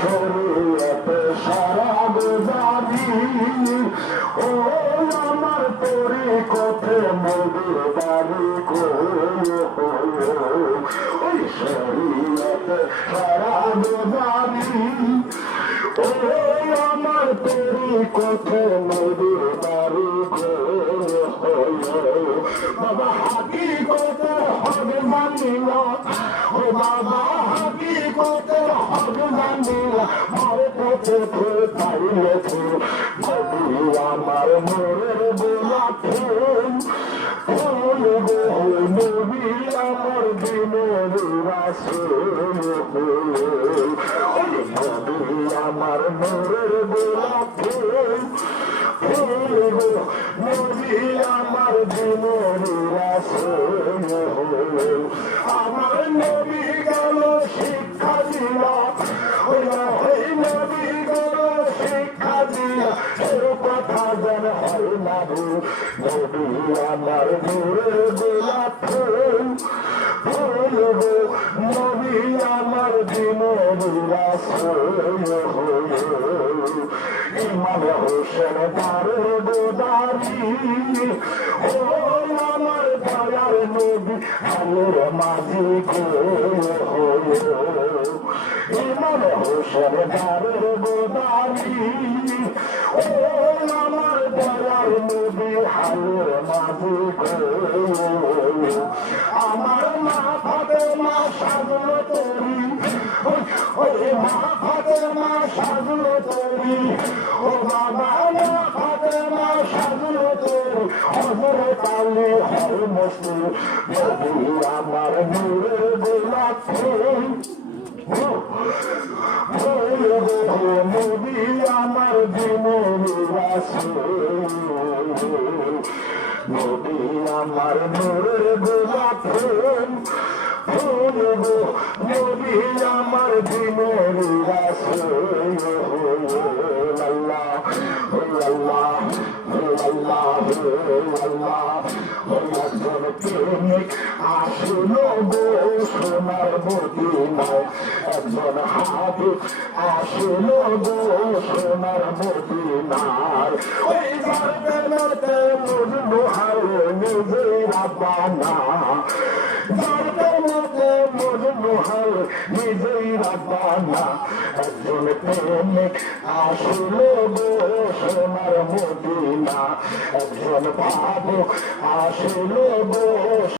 শরীয়তে সারা গুজারি ও আমার তরিকতে মোদের বাড়ি ওই শরীয়তে সারা গুজারি ও আমার তরিকতে মোদের বাড়ি বাবা হাকিকতের হবে মানিলা ও বাবা হাকিকতের হবে মানিলা মারে পথে ফের পাইলে ফের যদি আমার মোরের গোলাপ ফুল ফুল গো নবী আমার দিনের রাসূল নবী আমার মোরের গোলাপ ফুল ফুল গো নবী আমার দিনের রাসূল আমার নবী গেল শিক্ষা দিলা ওই নবী গেল শিক্ষা দিলা এর কথা যেন হয় না নবী আমার নূরের গোলাপ ফুল ফুল গো নবী আমার দিনের রাসূল ইমাম হোসেন তারের গোদারি ও আমার দয়ার নবী আলোর মাঝি গো ইমাম হোসেন তারের গোদারি ও আমার দয়ার নবী আলোর মাঝি গো আমার মা ফাতেমা সাজলো তরি ওই মা ফাতেমা সাজলো তরি ও বাবা মা ফাতেমা সাজলো তরি হযরত আলী হয় মুসলিম নবী আমার নূরের গোলাপ ফুল ফুল গো নবী আমার দিনের রাসূল নবী আমার নূরের গোলাপ ফুল ফুল গো নবী আমার দিনের রাসূল আল্লাহ আল্লাহ আল্লাহ আল্লাহ একজন প্রেমিক আসলো গো সোনার মদিনায় একজন হাবিব আসলো গো সোনার মদিনায় ওই জান্নাতে মজনু হয় নিজেই রাব্বানা জান্নাতে মজনু হয় নিজেই রাব্বানা একজন প্রেমিক আসলো গো সোনার মদিনা একজন ভাবুক আসলো গো